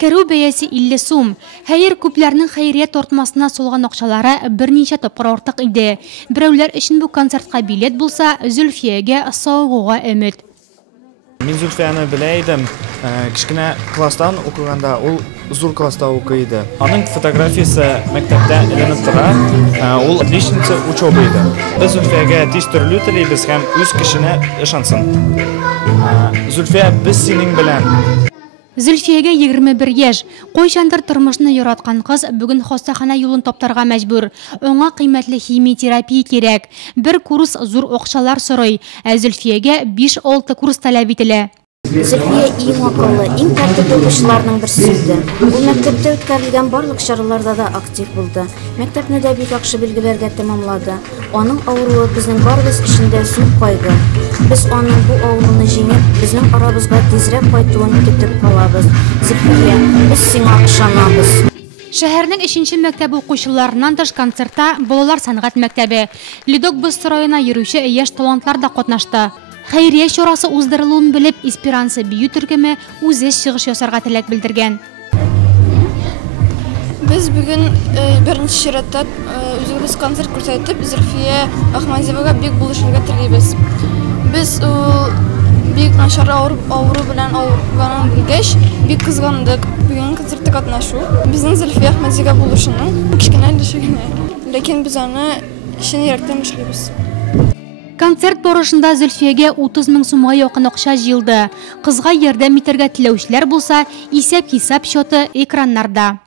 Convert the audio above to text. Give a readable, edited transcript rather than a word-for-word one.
Керу бәясе 50 сум. Хәйер күпләрнең хәйрия тортмасына солган акчалары берничә тапкыр артык иде. Берәүләр өчен бу концертка билет булса, Зөлфиягә савыгуга өмет. Мин Зөлфияны белә идем. Кичкенә класстан укыганда ул зур класста укыйды. Аның фотографиясе мәктәптә эленеп тора. Ул отличница учебы иде. Без Зөлфиягә тиз төрле телибез һәм үз кешенә ышансын. Зөлфия, без синең белән. Зөлфиягә 21 яшь. Кайчандыр тормышны яраткан кыз бүген хастахана юлын таптарга мәҗбүр. Аңа кыйммәтле химиотерапия кирәк. Бер курс зур акчалар сорый. Зөлфиягә 5-6 курс таләп ителә. Зөлфия иң акыллы, иң тәртипле укучыларның берсе иде. Ул мәктәптә үткәрелгән барлык чараларда да актив булды. Мәктәпне дә бик яхшы билгеләргә тәмамлады. Аның авыруы безнең барыбыз өчен дә зур кайгы. Biz аның бу авыруны җиңеп, безнең арабызга тизрәк кайтуын көтеп калабыз. Зөлфия, без сиңа ышанабыз. Шәһәрнең 3нче мәктәбе укучыларыннан тыш концертта балалар сәнгать мәктәбе, Ледок быстройына йөрүче яшь талантлар да катнашты. Хәйрия чарасы уздырылуын белеп, Эсперанса бию төркеме үзе чыгыш ясарга теләк белдергән. Biz бүген беренче чиратта үзебез концерт күрсәтеп, Зөлфия Ахмадиевага бик булышырга телибез. Biz бик начар авыру белән авырганын белгәч, бик кызгандык. Бүген концертта катнашу. Безнең Зөлфия Ахмадиевага булышының кичкенә дәшегенә. Ләкин без аны чын йөрәктән эшлибез. Концерт барышында Зөлфиягә 30 000 сумга якын акча җыелды. Кызга ярдәм итәргә теләүчеләр булса, исәп-хисап счеты экраннарда.